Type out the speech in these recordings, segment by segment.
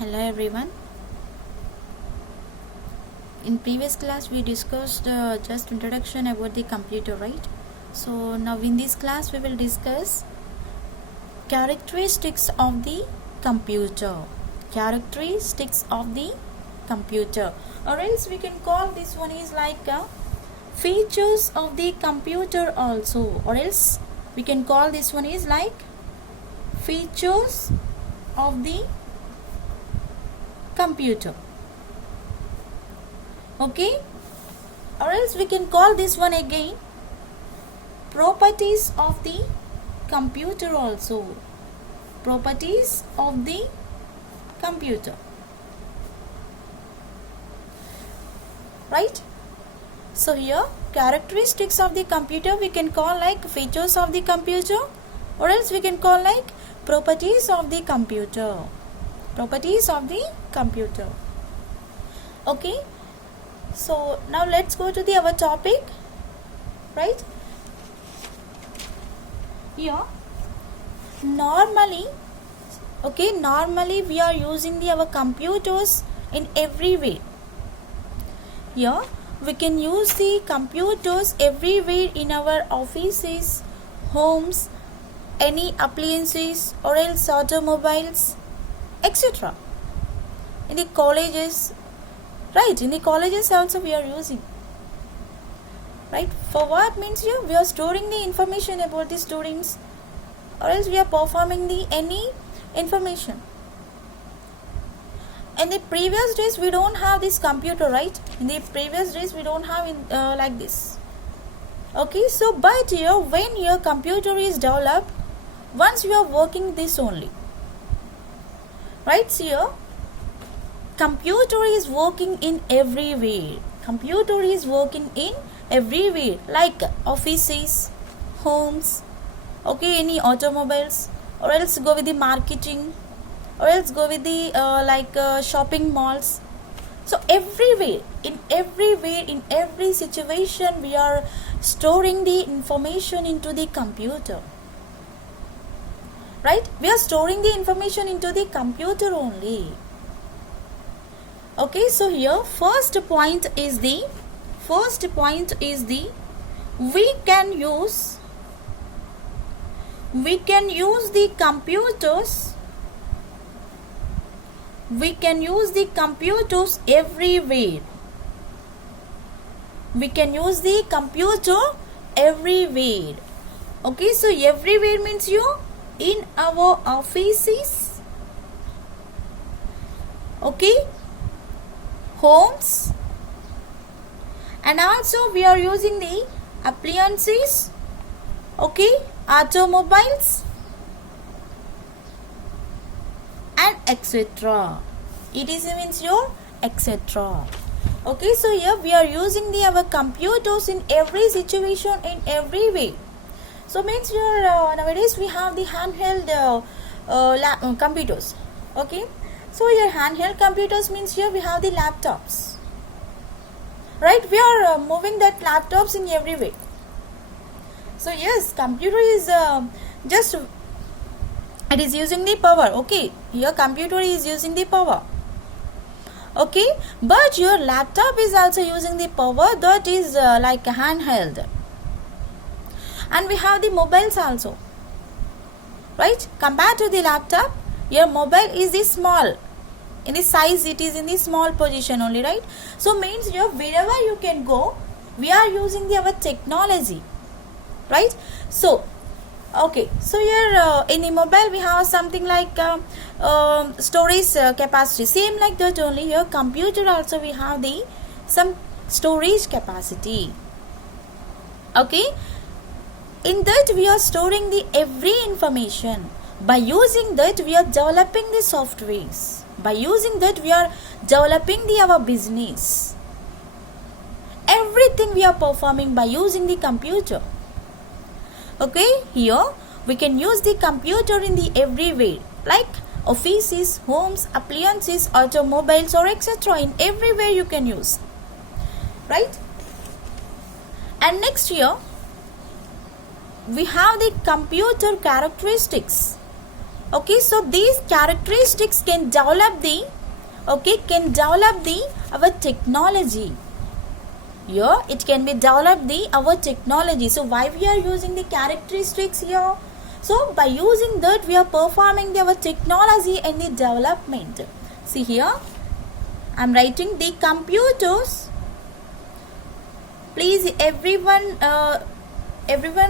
Hello everyone. In previous class we discussed just introduction about the computer, right? So now in this class we will discuss characteristics of the computer. Characteristics of the computer, or else we can call this one is like features of the computer also, or else we can call this one is like features of the computer. Okay, or else we can call this one again properties of the computer also. Properties of the computer, right? So here characteristics of the computer we can call like features of the computer, or else we can call like properties of the computer. Properties of the computer. Okay, so now let's go to the our topic, right? Here normally we are using our computers in every way. Here we can use the computers everywhere in our offices, homes, any appliances, or else automobiles, etc. In the colleges, right? In the colleges also we are using, right? For what means here we are storing the information about the students, or else we are performing the any information. In the previous days we don't have this computer, right? In the previous days we don't have like this. Okay, so but here when your computer is developed, once you are working this only, right? So here computer is working in everywhere. Computer is working in everywhere, like offices, homes, okay, any automobiles, or else go with the marketing, or else go with the shopping malls. So everywhere, in every situation we are storing the information into the computer, right? We are storing the information into the computer only. Okay, so here first point is the we can use the computers everywhere. We can use the computer everywhere. Okay, so everywhere means you in our offices, okay, homes, and also we are using the appliances, okay, automobiles, and etc. It is means your etc. Okay, so here we are using our computers in every situation, in every way. So means your nowadays we have the handheld computers. Okay, so your handheld computers means here we have the laptops, right? We are moving that laptops in every way. So yes, computer is just it is using the power. Okay, your computer is using the power. Okay, but your laptop is also using the power, that is like a handheld. And we have the mobiles also, right? Compared to the laptop, your mobile is the small. In the size, it is in the small position only, right? So means here wherever you can go, we are using our technology, right? So okay, so here in the mobile we have something like storage capacity, same like that only. Here computer also we have the some storage capacity. Okay, in that we are storing the every information. By using that we are developing the softwares. By using that we are developing our business. Everything we are performing by using the computer. Okay, here we can use the computer in the everywhere, like offices, homes, appliances, automobiles, or etc. In everywhere you can use, right? And next here we have the computer characteristics. Okay, so these characteristics can develop the our technology. Here it can be developed our technology. So why we are using the characteristics here? So by using that we are performing our technology and the development. See here, I am writing the computers. Please everyone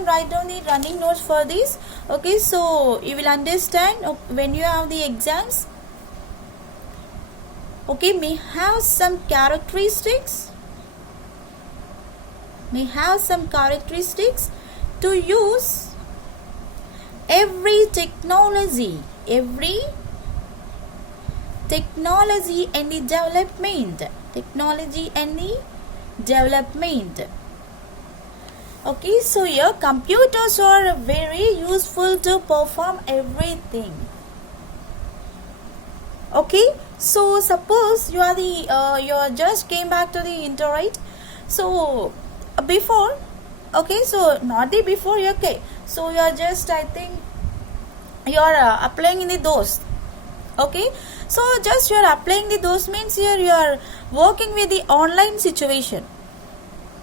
write down the running notes for this. Okay, so you will understand when you have the exams. Okay, may have some characteristics to use every technology and the development. Okay, so your computers are very useful to perform everything. Okay, so suppose you are you just came back to the inter, right? So before, okay, so not the before, okay, so you are just, I think you are applying in the DOS. Okay, so just you are applying the DOS means here you are working with the online situation,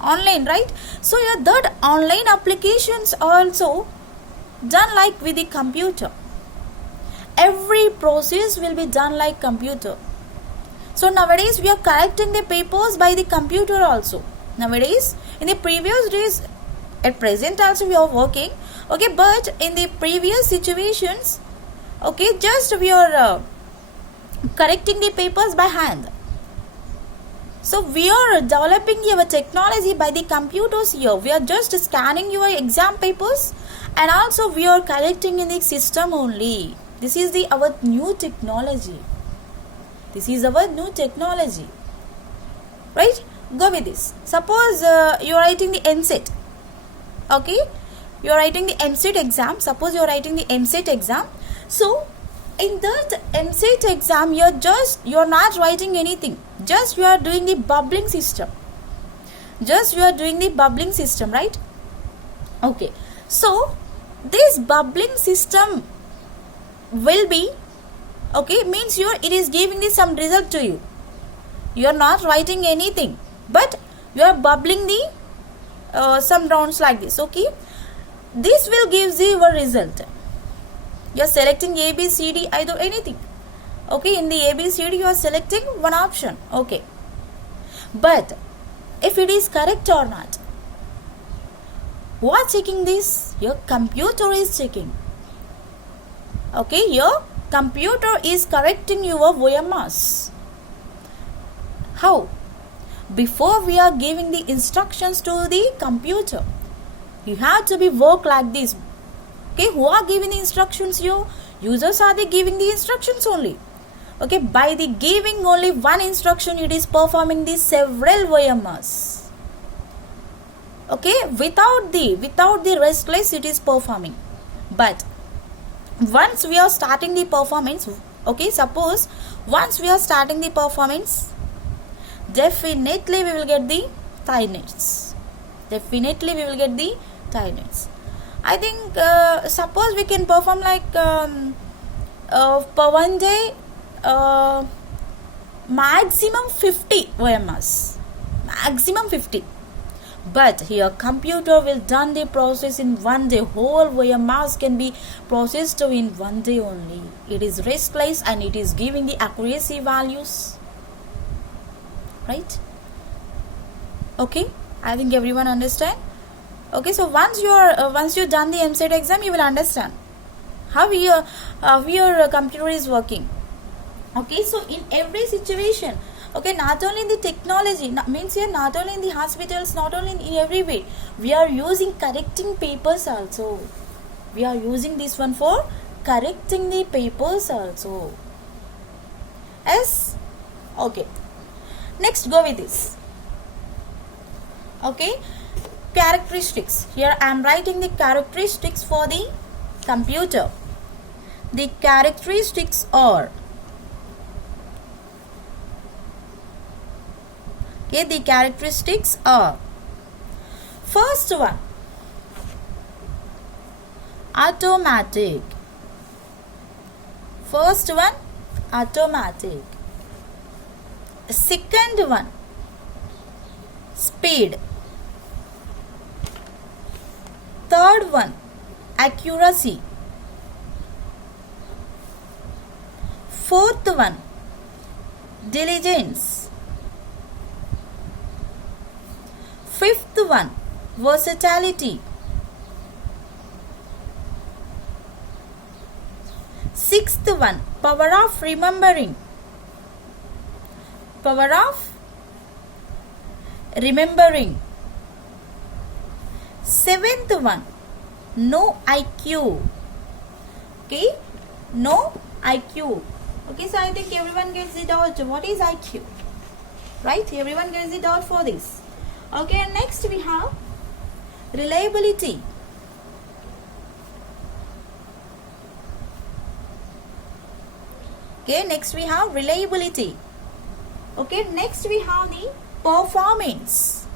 online, right? So your that online applications also done like with the computer. Every process will be done like computer. So nowadays we are collecting the papers by the computer also. Nowadays, in the previous days, at present also we are working. Okay, but in the previous situations, okay, just we are correcting the papers by hand. So we are developing our technology by the computers here. We are just scanning your exam papers and also we are collecting in the system only. This is our new technology. Right? Go with this. Suppose you are writing the MCET. Okay? You are writing the MCET exam. Suppose you are writing the MCET exam. So, in that MCET exam, you are not writing anything. Just you are doing the bubbling system. Right? Okay. So, this bubbling system will be, okay, means it is giving some result to you. You are not writing anything, but you are bubbling the some rounds like this. Okay, this will give you a result. You are selecting A, B, C, D, either anything. Okay, in the A, B, C, D you are selecting one option. Okay, but if it is correct or not, who are checking this? Your computer is checking. Okay, your computer is correcting your OMRs. How? Before we are giving the instructions to the computer, you have to be work like this. Okay, who are giving the instructions here? Users are giving the instructions only. Okay, by the giving only one instruction, it is performing the several OMRs. Okay, without the restless, it is performing. But once we are starting the performance, okay, suppose once we are starting the performance, definitely we will get the tiredness. I think suppose we can perform like per one day maximum 50 OMRs. Maximum 50. But here computer will done the process in one day. Whole OMRs can be processed in one day only. It is restless and it is giving the accuracy values. Right? Okay, I think everyone understand. Okay, so once you done the MCET exam, you will understand how your computer is working. Okay, so in every situation, okay, not only in the technology, means here not only in the hospitals, not only in every way, we are using correcting papers also. We are using this one for correcting the papers also. Yes? Okay. Next, go with this. Okay, characteristics. Here I am writing the characteristics for the computer. The characteristics are, okay, the characteristics are, first one, automatic. First one, automatic. Second one, speed. Third one, accuracy. Fourth one, diligence. Fifth one, versatility. Sixth one, power of remembering. Power of remembering. Seventh one, no IQ. Okay, no IQ. Okay, so I think everyone gets it out. What is IQ? Right, everyone gets it out for this. Okay, and next we have reliability. Okay, next we have reliability. Okay, next we have the performance.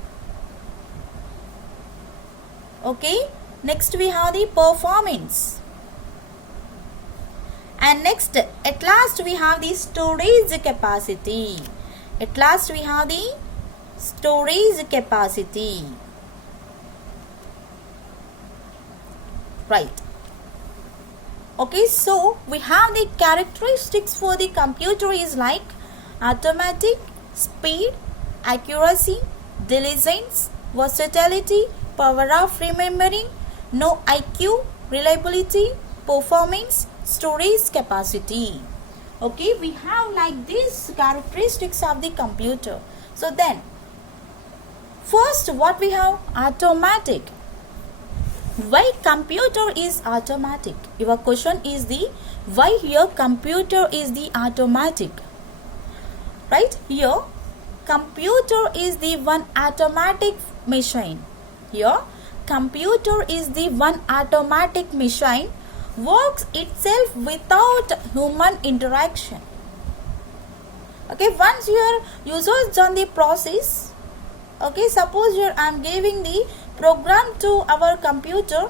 Okay, next we have the performance. And next, at last we have the storage capacity. At last we have the storage capacity. Right. Okay, so we have the characteristics for the computer is like automatic, speed, accuracy, diligence, versatility, power of remembering, no IQ, reliability, performance, storage capacity. Okay, we have like these characteristics of the computer. So then, first what we have? Automatic. Why computer is automatic? Your question is the why here computer is the automatic. Right, here computer is the one automatic machine. Here computer is the one automatic machine, works itself without human interaction. Okay, once your users done the process, okay, suppose here I am giving the program to our computer.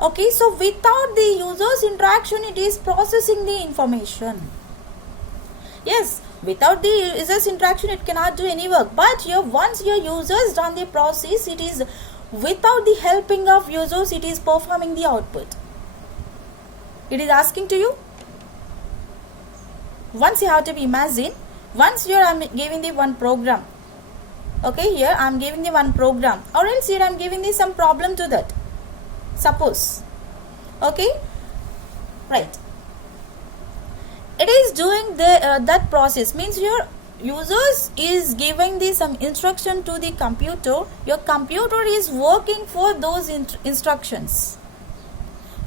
Okay, so without the user's interaction it is processing the information. Yes, without the user's interaction it cannot do any work, but here once your users done the process, it is without the helping of users it is performing the output. It is asking to you. Once you have to imagine, once here I am giving the one program. Okay, here I am giving the one program, or else here I am giving the some problem to that. Suppose. Okay, right. It is doing the that process, means your users is giving the some instruction to the computer. Your computer is working for those instructions.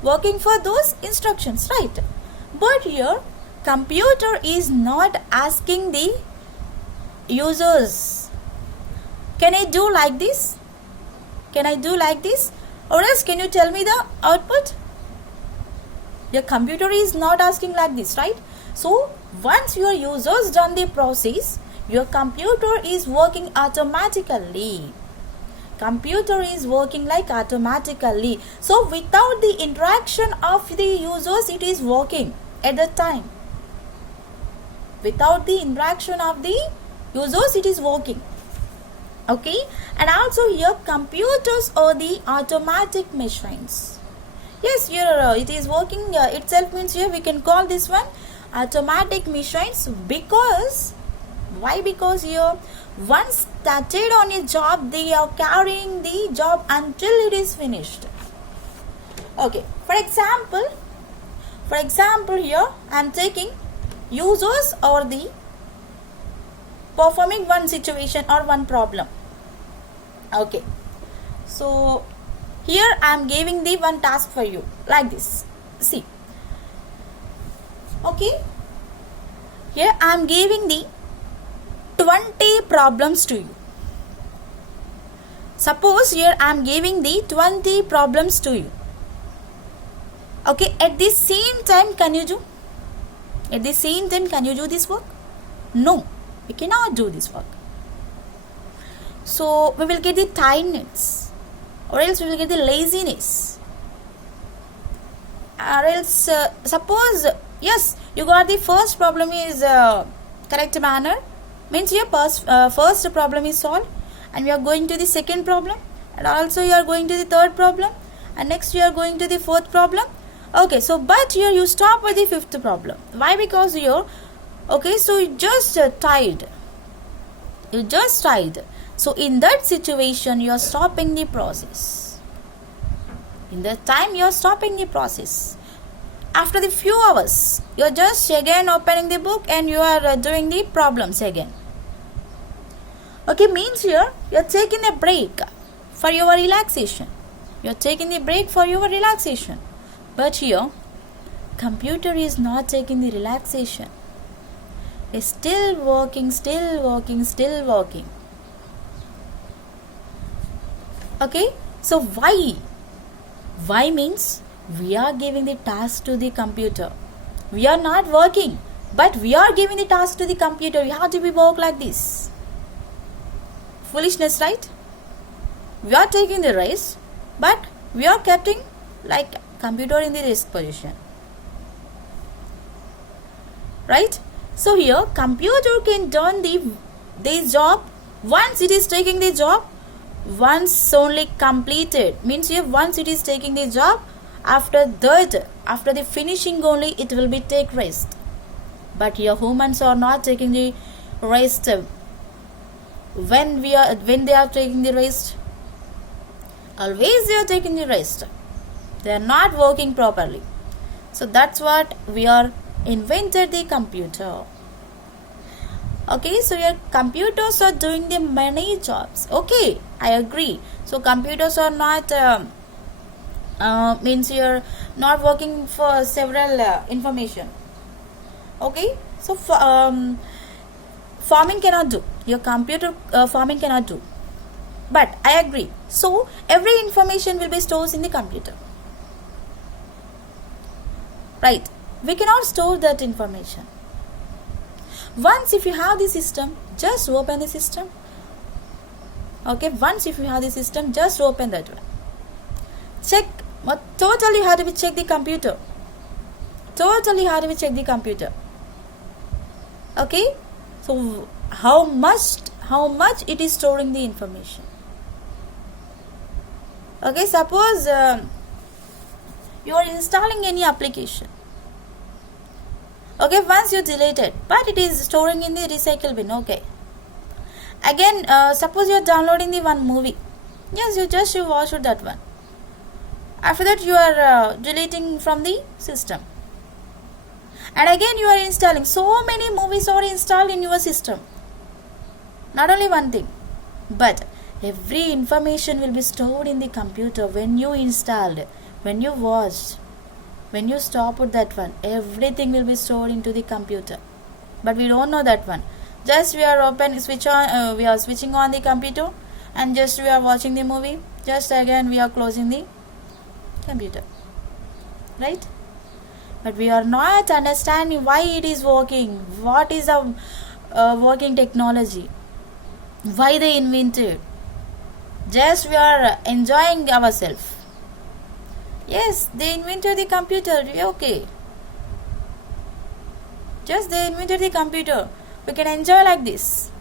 Working for those instructions, right? But here computer is not asking the users. Can I do like this? Can I do like this? Or else can you tell me the output? Your computer is not asking like this, right? So once your users done the process, your computer is working automatically. Computer is working like automatically. So without the interaction of the users, it is working at the time. Without the interaction of the users, it is working. Okay, and also here computers are the automatic machines. Yes, here it is working itself, means here we can call this one automatic machines. Because why? Because here once started on a job, they are carrying the job until it is finished. Okay, for example here I am taking users or the performing one situation or one problem. Okay, so here I am giving the one task for you like this. See, okay, here I am giving the 20 problems to you. Suppose here I am giving the 20 problems to you. Okay, at the same time can you do? At the same time can you do this work? No, you cannot do this work. So we will get the tiredness, or else we will get the laziness. or else suppose yes, you got the first problem is correct manner, means your first problem is solved, and we are going to the second problem, and also you are going to the third problem, and next you are going to the fourth problem. Okay, so but here you stop with the fifth problem. Why? Because you're okay, so you just tired, so in that situation you are stopping the process. In that time you are stopping the process. After the few hours you are just again opening the book and you are doing the problems again. Okay, means here you are taking a break for your relaxation. But here computer is not taking the relaxation. It's still working. Okay, so why means we are giving the task to the computer. We are not working, but we are giving the task to the computer. We have to be work like this. Foolishness, right? We are taking the rest, but we are keeping like computer in the rest position. Right? So here computer can done the job once it is taking the job, once only completed, means here once it is taking the job, after the finishing only it will be take rest. But here humans are not taking the rest. When they are taking the rest, always they are taking the rest. They are not working properly. So that's what we are invented the computer. Okay, so your computers are doing the many jobs. Okay, I agree. So computers are not means you're not working for several information. Okay, so farming cannot do. Your computer farming cannot do. But I agree. So every information will be stored in the computer. Right? We cannot store that information. Once if you have the system, just open the system. Okay, once if you have the system, just open that one. Check, totally you have to check the computer. Okay, so how much it is storing the information. Okay, suppose you are installing any application. Okay, once you delete it, but it is storing in the recycle bin. Okay, again suppose you are downloading the one movie. Yes, you watch that one. After that you are deleting from the system, and again you are installing. So many movies are installed in your system. Not only one thing, but every information will be stored in the computer. When you installed, when you watched, when you stop with that one, everything will be stored into the computer. But we don't know that one. Just we are we are switching on the computer, and just we are watching the movie. Just again we are closing the computer. Right? But we are not understanding why it is working. What is a working technology? Why they invented? Just we are enjoying ourselves. Yes, they invented the computer. Okay. Just they invented the computer. We can enjoy like this.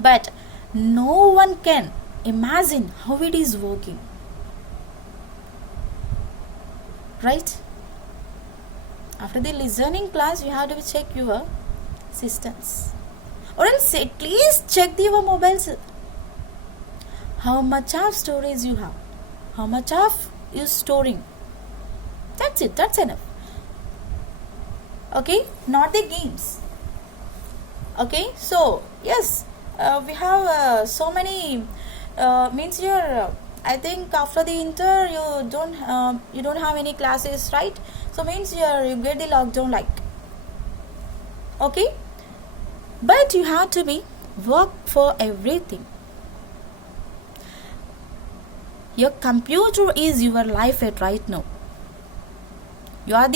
But no one can imagine how it is working. Right? After the listening class, you have to check your systems. Or else at least check your mobiles. How much of storage you have. How much of you storing. That's it. That's enough. Okay? Not the games. Okay? So, yes. We have so many means your I think after the inter you don't have any classes, right? So means you get the lockdown like. Okay? But you have to be work for everything. Your computer is your life at right now. You are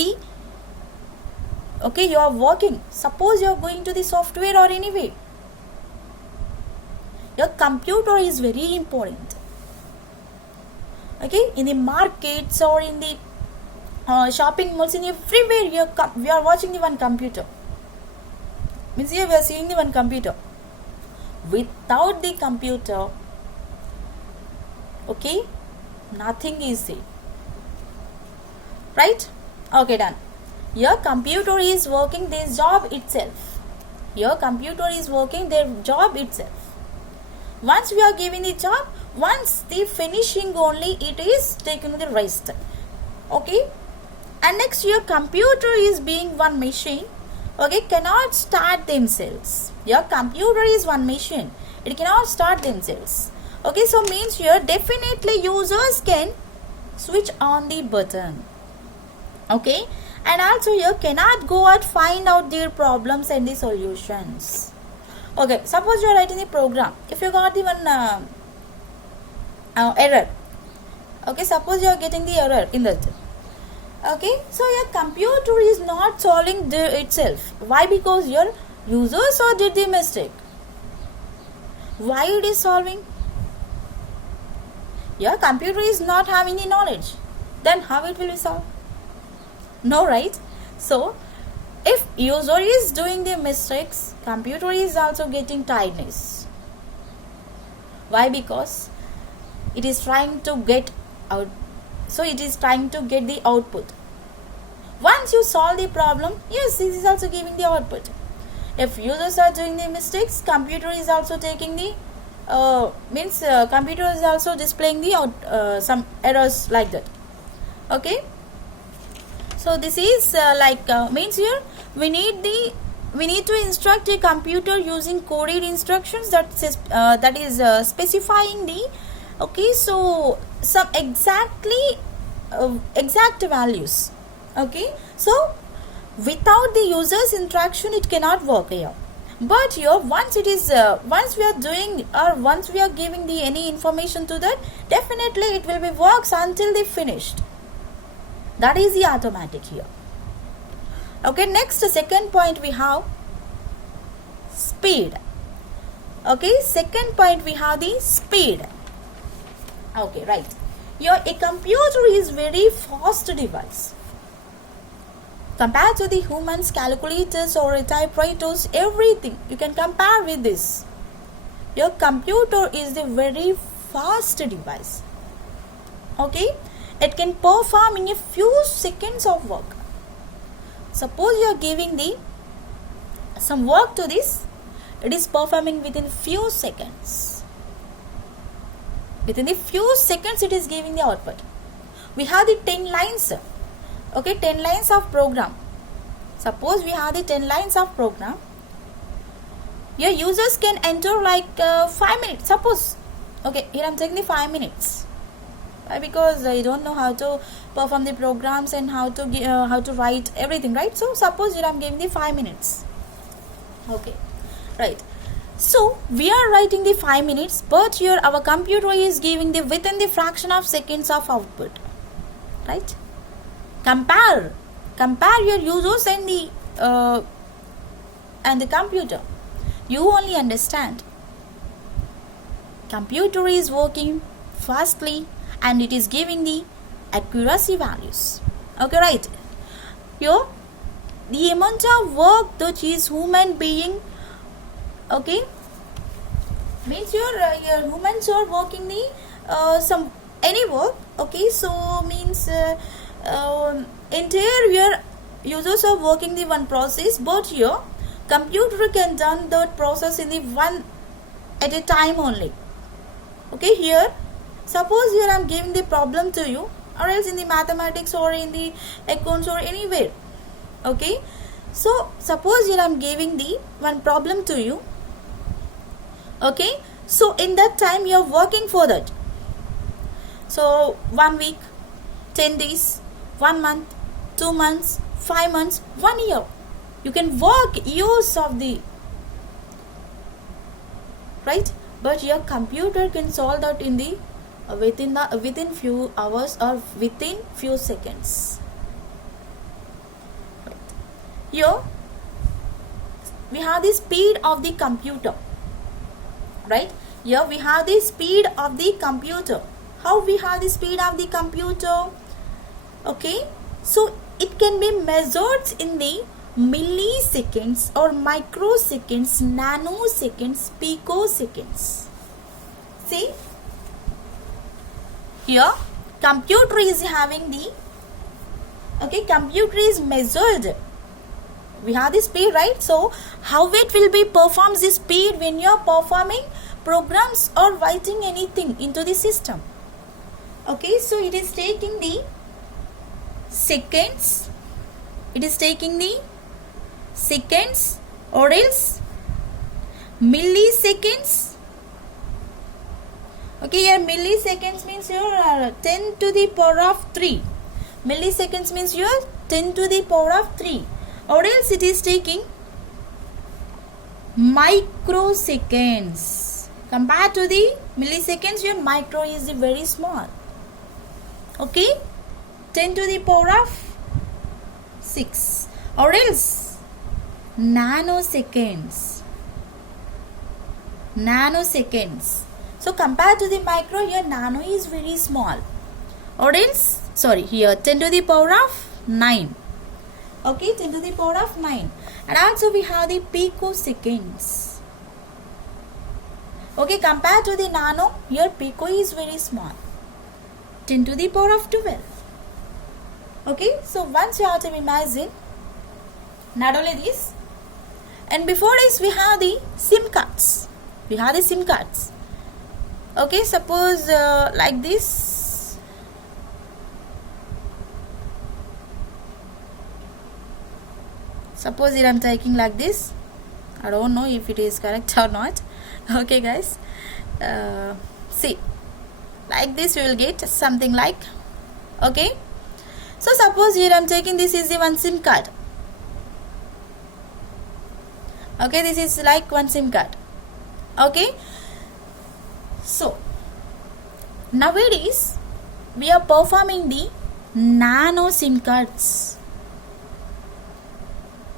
you are working. Suppose you are going to the software or anyway. Your computer is very important. Okay, in the markets or in the shopping malls, in everywhere we are watching the one computer. Means here we are seeing the one computer. Without the computer, okay, nothing is there. Right? Okay, done. Your computer is working their job itself. Your computer is working their job itself. Once we are giving the job, once the finishing only, it is taking the rest. Okay? And next, your computer is being one machine. Okay, cannot start themselves. Your computer is one machine. It cannot start themselves. Okay, so means here definitely users can switch on the button. Okay, and also you cannot go and find out their problems and the solutions. Okay, suppose you are writing the program. If you got the one error, okay, suppose you are getting the error in that. Okay, so your computer is not solving itself. Why? Because your users or did the mistake. Why it is solving? Your computer is not having the knowledge. Then how it will be solved? No, right? So if user is doing the mistakes, computer is also getting tiredness. Why? Because it is trying to get out. So it is trying to get the output. Once you solve the problem, yes, this is also giving the output. If users are doing the mistakes, computer is also taking the computer is also displaying the some errors like that. Okay. So this is means here we need to instruct a computer using coded instructions that is specifying the so some exact values. Okay, so without the user's interaction it cannot work here. But here once we are doing or once we are giving the any information to that, definitely it will be works until they finished. That is the automatic here. Okay, next second point we have speed. Okay, second point we have the speed. Okay, right. Here a computer is very fast device. Compared to the humans, calculators or typewriters, everything you can compare with this. Your computer is the very fast device. Okay, it can perform in a few seconds of work. Suppose you are giving some work to this, it is performing within few seconds. Within the few seconds it is giving the output. We have the 10 lines. Okay, 10 lines of program. Suppose we have the 10 lines of program. Your users can enter 5 minutes. Suppose, okay, here I am taking the 5 minutes. Why? Because I don't know how to perform the programs and how to write everything, right? So suppose here I am giving the 5 minutes. Okay, right. So we are writing the 5 minutes, but here our computer is giving the within the fraction of seconds of output, right? Compare your users and the computer. You only understand. Computer is working fastly and it is giving the accuracy values. Okay, right. Here the amount of work that is human being, okay, means your humans are working the some any work. Okay, so means entire users are working the one process, but here computer can done that process in the one at a time only. Okay, here suppose here I am giving the problem to you, or else in the mathematics or in the accounts or anywhere. Okay, so suppose here I am giving the one problem to you. Okay, so in that time you are working for that. So 1 week, 10 days, 1 month, 2 months, 5 months, 1 year. You can work years of the, right? But your computer can solve that in the within few hours or within few seconds. Right. Here we have the speed of the computer. Right? Here we have the speed of the computer. How we have the speed of the computer? Okay, So it can be measured in the milliseconds or microseconds, nanoseconds, picoseconds. See, here computer is having the, okay, computer is measured. We have the speed, right? So how it will be performs the speed when you are performing programs or writing anything into the system. Okay, so it is taking the seconds, it is taking the seconds or else milliseconds. Okay, here milliseconds means your 10 to the power of 3. Milliseconds means your 10 to the power of 3, or else it is taking microseconds. Compared to the milliseconds, your micro is very small. Okay, 10 to the power of 6, or else nanoseconds. Nanoseconds. So compared to the micro, here nano is very small, or else, sorry, here 10 to the power of 9. Okay, 10 to the power of 9. And also we have the picoseconds. Okay, compared to the nano, here pico is very small, 10 to the power of 12. Okay, so once you have to imagine, not only this, and before this we have the SIM cards. We have the SIM cards. Okay, suppose like this. Suppose here I am taking like this. I don't know if it is correct or not. Okay guys, see, like this we will get something like, okay, so suppose here I am taking, this is the one SIM card. Okay, this is like one SIM card. Okay, so nowadays we are performing the nano SIM cards,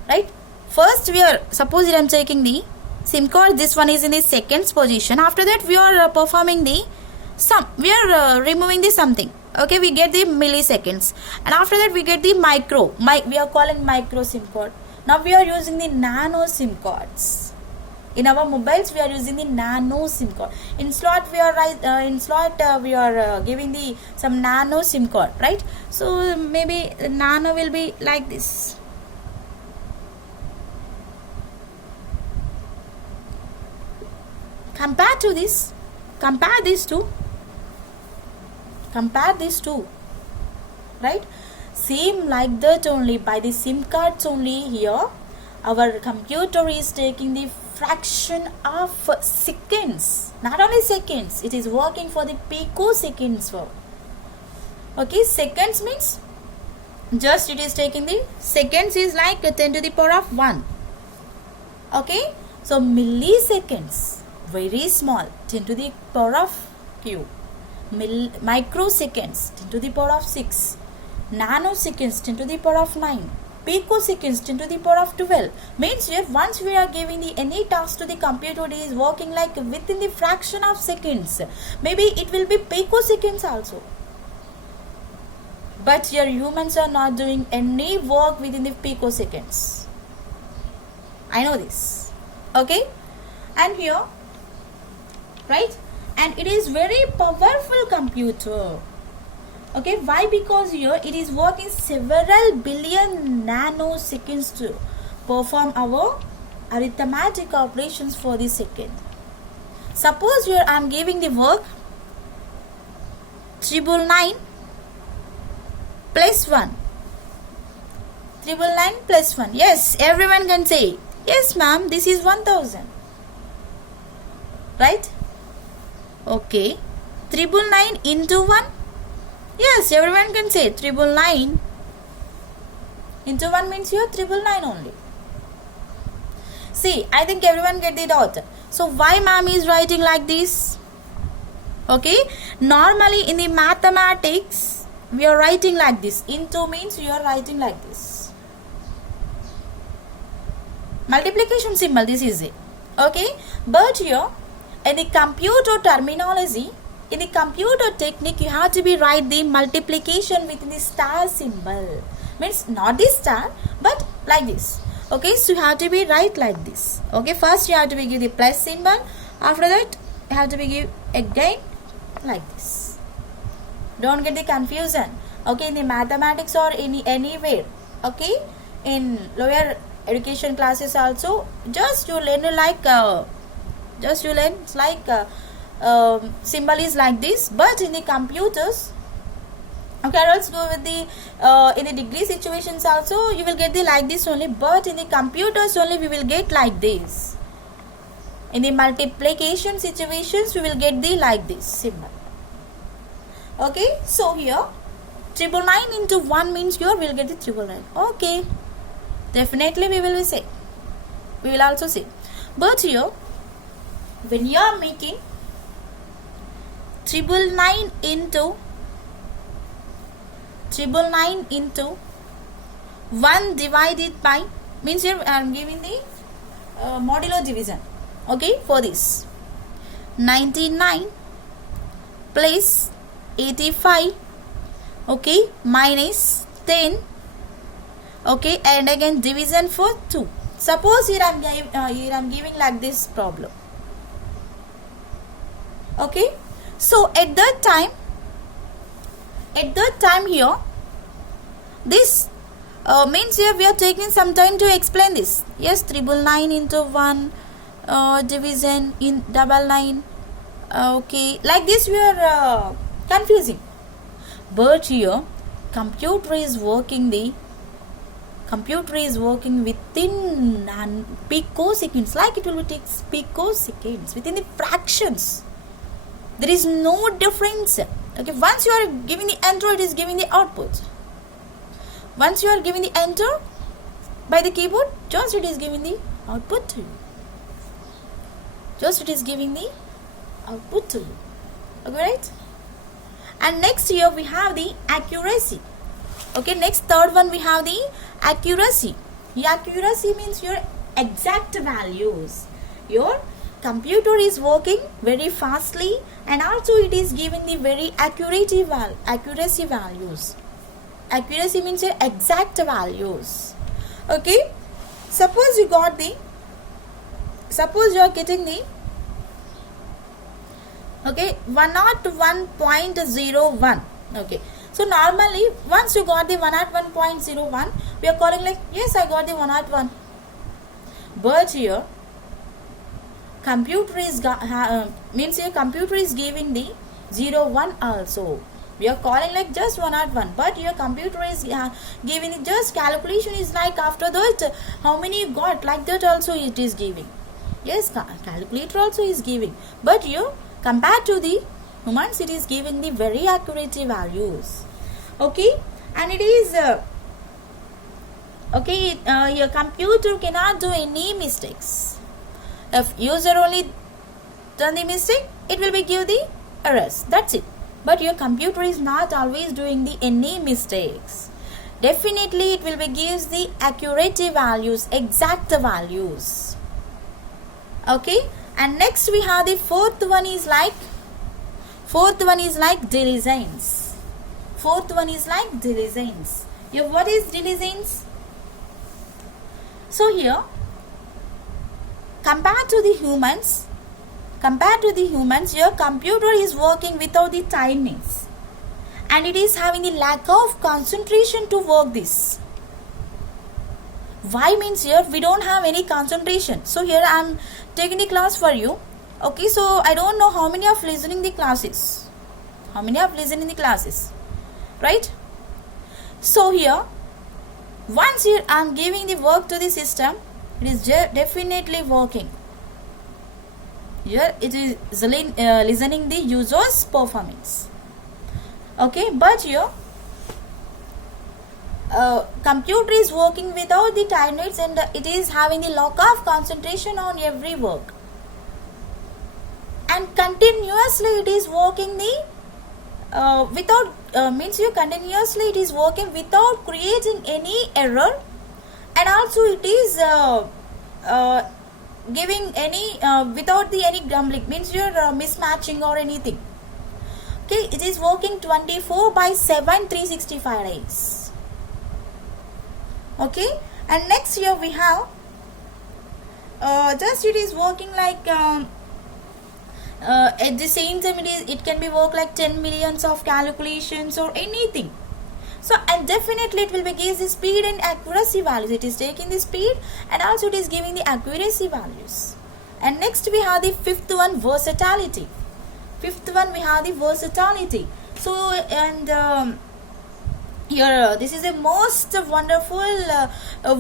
right? First we are, suppose I am taking the SIM card, this one is in the seconds position. After that we are performing the we are removing the something. Okay, we get the milliseconds, and after that we get the micro, we are calling micro SIM card. Now we are using the nano SIM cards. In our mobiles we are using the nano SIM card. In slot we are we are giving the some nano SIM card, right? So maybe nano will be like this. Compare these two, right? Same like that only, by the SIM cards only. Here our computer is taking the fraction of seconds, not only seconds, it is working for the picoseconds. Okay, seconds means just it is taking the seconds is like 10 to the power of 1. Okay, so milliseconds, very small, 10 to the power of cube. Microseconds, 10 to the power of 6. Nanoseconds, 10 to the power of 9. Picoseconds, 10 to the power of 12. Means here once we are giving the any task to the computer, it is working like within the fraction of seconds. Maybe it will be picoseconds also. But here humans are not doing any work within the picoseconds. I know this. Okay, and here, right, and it is very powerful computer. Okay, why? Because here it is working several billion nanoseconds to perform our arithmetic operations for the second. Suppose here I am giving the work 999 plus 1. 999 plus 1. Yes, everyone can say, yes ma'am, this is 1000. Right? Okay. 999 into 1. Yes, everyone can say 999 into 1 means here 999 only. See, I think everyone get the dot. So why ma'am is writing like this? Okay, normally in the mathematics we are writing like this. Into means you are writing like this. Multiplication symbol, this is it. Okay, but here in the computer terminology, in the computer technique, you have to be write the multiplication with the star symbol. means not this star but like this. Okay, so you have to be write like this. Okay, first you have to be give the plus symbol, after that you have to be give again like this. Don't get the confusion. Okay, in the mathematics or anywhere, okay, in lower education classes also, just you learn like symbol is like this, but in the computers, okay, I also go with the in the degree situations also you will get the like this only, but in the computers only we will get like this. In the multiplication situations we will get the like this symbol. Okay, so here 999 into 1 means here we will get the 999. Okay, definitely we will say, we will also say, but here when you are making 999 into 1 divided by, means here I am giving the modulo division. Okay, for this 99 plus 85, okay, minus 10, okay, and again division for 2. Suppose here I am giving like this problem. Okay, so at that time here, this means here we are taking some time to explain this. Yes, 999 into 1 division in 99. Okay, like this we are confusing, but here computer is working within picoseconds, like it will take picoseconds, within the fractions. There is no difference. Okay, once you are giving the enter, it is giving the output. Once you are giving the enter by the keyboard, just it is giving the output to you. Just it is giving the output to you. Okay, right? And next here we have the accuracy. Okay, next third one we have the accuracy. The accuracy means your exact values. Your computer is working very fastly, and also it is giving the very accuracy values. Accuracy means your exact values. Okay, suppose you are getting the, okay, 101.01. okay, so normally once you got the 101.01, we are calling like, yes, I got the 101. But here computer is means your computer is giving the 01 also. We are calling like just 101, but your computer is giving it, just calculation is like after that how many you got, like that also it is giving. Yes, calculator also is giving, but you compared to the humans, it is giving the very accurate values. Okay, and it is okay, your computer cannot do any mistakes. If user only done the mistake, it will be give the errors, that's it. But your computer is not always doing the any mistakes. Definitely it will be gives the accurate values, exact values. Okay, and next we have the fourth one is like diligence. Fourth one is like diligence. Here, what is diligence? So here, compared to the humans, your computer is working without the tiredness, and it is having the lack of concentration to work this. Why means here we don't have any concentration. So here I am taking the class for you. Okay, so I don't know how many of listening the classes. Right? So here, once here I am giving the work to the system, it is definitely working. Here it is listening the user's performance. Okay, but here computer is working without the tiredness, and it is having the lack of concentration on every work, and continuously it is working the means you continuously it is working without creating any error, and also it is giving any without the any grumbling, means you're mismatching or anything. Okay, it is working 24/7 365 days. Okay, and next here we have just it is working like at the same time it can be work like 10 millions of calculations or anything. So, and definitely it will be gives the speed and accuracy values. It is taking the speed and also it is giving the accuracy values. And next we have the fifth one, versatility. Fifth one we have the versatility. So, and here this is the most wonderful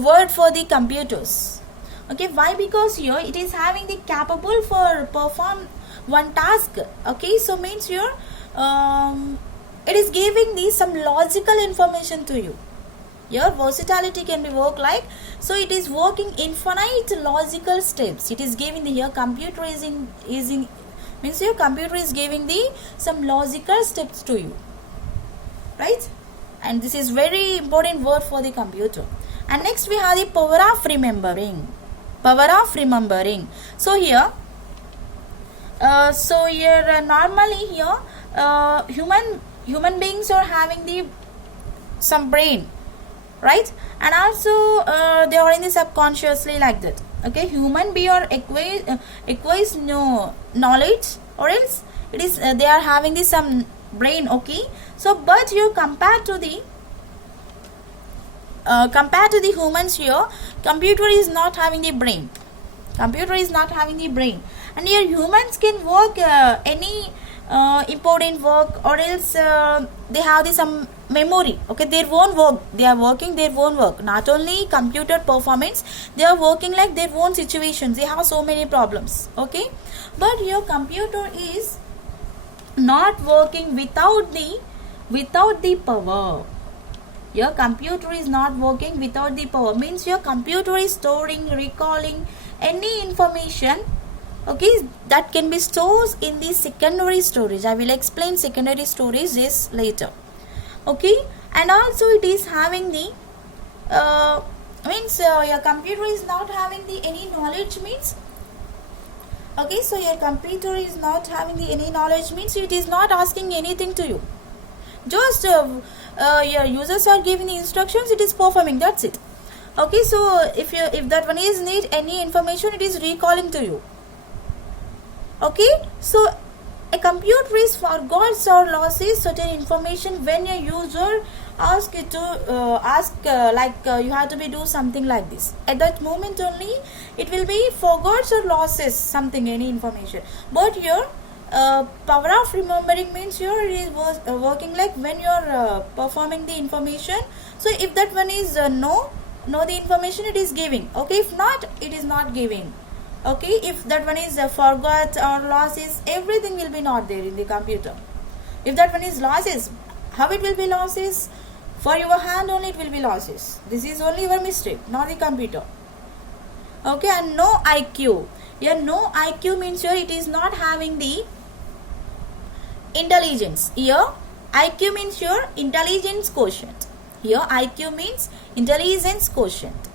word for the computers. Okay, why? Because here it is having the capable for perform one task. Okay, so means here it is giving the some logical information to you. Your versatility can be work like, so it is working infinite logical steps. It is giving the here computer is in means your computer is giving the some logical steps to you, right? And this is very important word for the computer. And next we have the power of remembering. Power of remembering. So here normally here human beings are having the some brain, right? And also they are in the subconsciously like that. Okay, human being or acquires no knowledge, or else it is they are having the some brain. Okay, so but you compared to the humans here, computer is not having the brain. Computer is not having the brain, and here humans can work any important work, or else they have the some memory. Okay, their own work, they are working their own work, not only computer performance, they are working like their own situations. They have so many problems. Okay, but your computer is not working without the power. Your computer is not working without the power, means your computer is storing, recalling any information, okay, that can be stored in the secondary storage. I will explain secondary storage this later. Okay, and also it is having the your computer is not having the any knowledge, means okay, so your computer is not having the any knowledge, means it is not asking anything to you. Just your users are giving the instructions, it is performing, that's it. Okay, so if that one is need any information, it is recalling to you. Okay, so a computer is forgets or loses certain information when a user asks it to you have to be do something like this. At that moment only it will be forgets or loses something, any information. But your power of remembering means here it is working like when you are performing the information. So if that one is know the information, it is giving. Okay, if not, it is not giving. Okay, if that one is forgot or losses, everything will be not there in the computer. If that one is losses, how it will be losses? For your hand only it will be losses. This is only your mistake, not the computer. Okay, and no IQ. Here no IQ means here it is not having the intelligence. Here IQ means here intelligence quotient. Here IQ means intelligence quotient.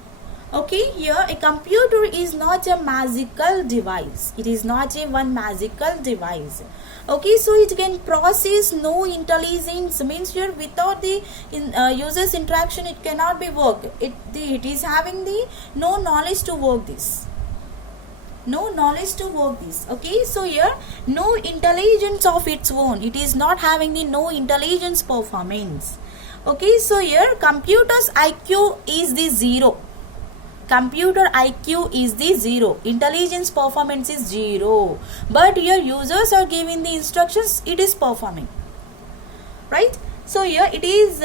Okay, here a computer is not a magical device. It is not a one magical device. Okay, so it can process no intelligence, means here without the user's interaction it cannot be work. It is having the no knowledge to work this. No knowledge to work this. Okay, so here no intelligence of its own. It is not having the no intelligence performance. Okay, so here computer's IQ is the 0. Computer IQ is the 0. Intelligence performance is 0. But your users are giving the instructions, it is performing. Right? So here it is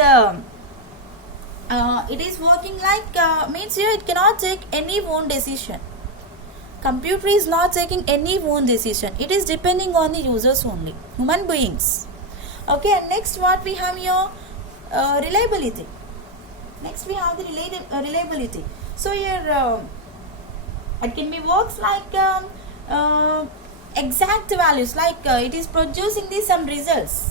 working like means here it cannot take any own decision. Computer is not taking any own decision. It is depending on the users only, human beings. Okay, and next what we have here, reliability. Next we have the reliability. So here it can be works like exact values, like it is producing the some results.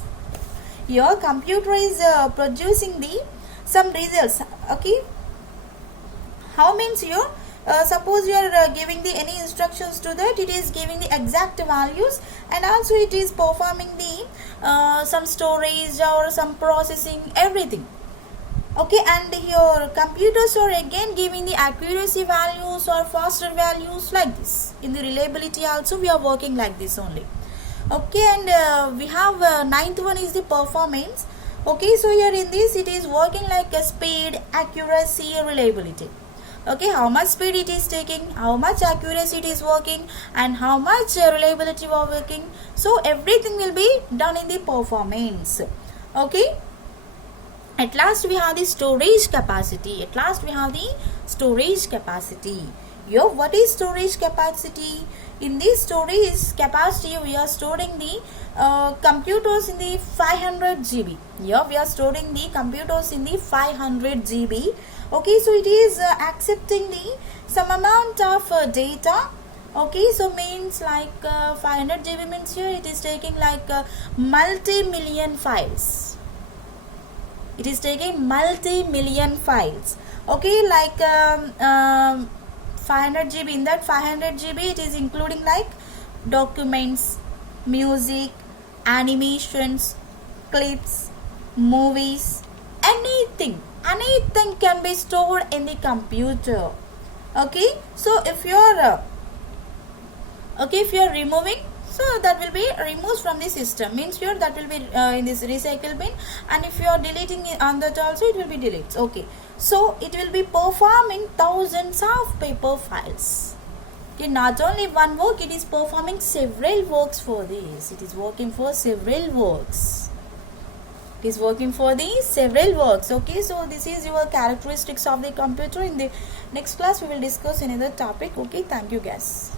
Your computer is producing the some results. Okay, how means here suppose you are giving the any instructions to that, it is giving the exact values, and also it is performing the some storage or some processing, everything. Okay, and your computers are again giving the accuracy values or faster values like this. In the reliability also we are working like this only. Okay, and we have ninth one is the performance. Okay, so here in this it is working like a speed, accuracy, reliability. Okay, how much speed it is taking, how much accuracy it is working, and how much reliability we are working. So everything will be done in the performance. Okay, at last we have the storage capacity. At last we have the storage capacity. Here, what is storage capacity? In this storage capacity, we are storing the computers in the 500 GB. Here, we are storing the computers in the 500 GB. Okay, so it is accepting the some amount of data. Okay, so means like 500 GB means here it is taking like multi-million files. It is taking multi-million files. Okay, like 500 GB. In that 500 GB it is including like documents, music, animations, clips, movies, anything can be stored in the computer. Okay, so if you are if you are removing, so that will be removed from the system, means here that will be in this recycle bin, and if you are deleting it on that also it will be deleted. Okay, so it will be performing thousands of paper files. Okay, not only one work, it is performing several works for this. It is working for several works. It is working for the several works. Okay, so this is your characteristics of the computer. In the next class we will discuss another topic. Okay, thank you guys.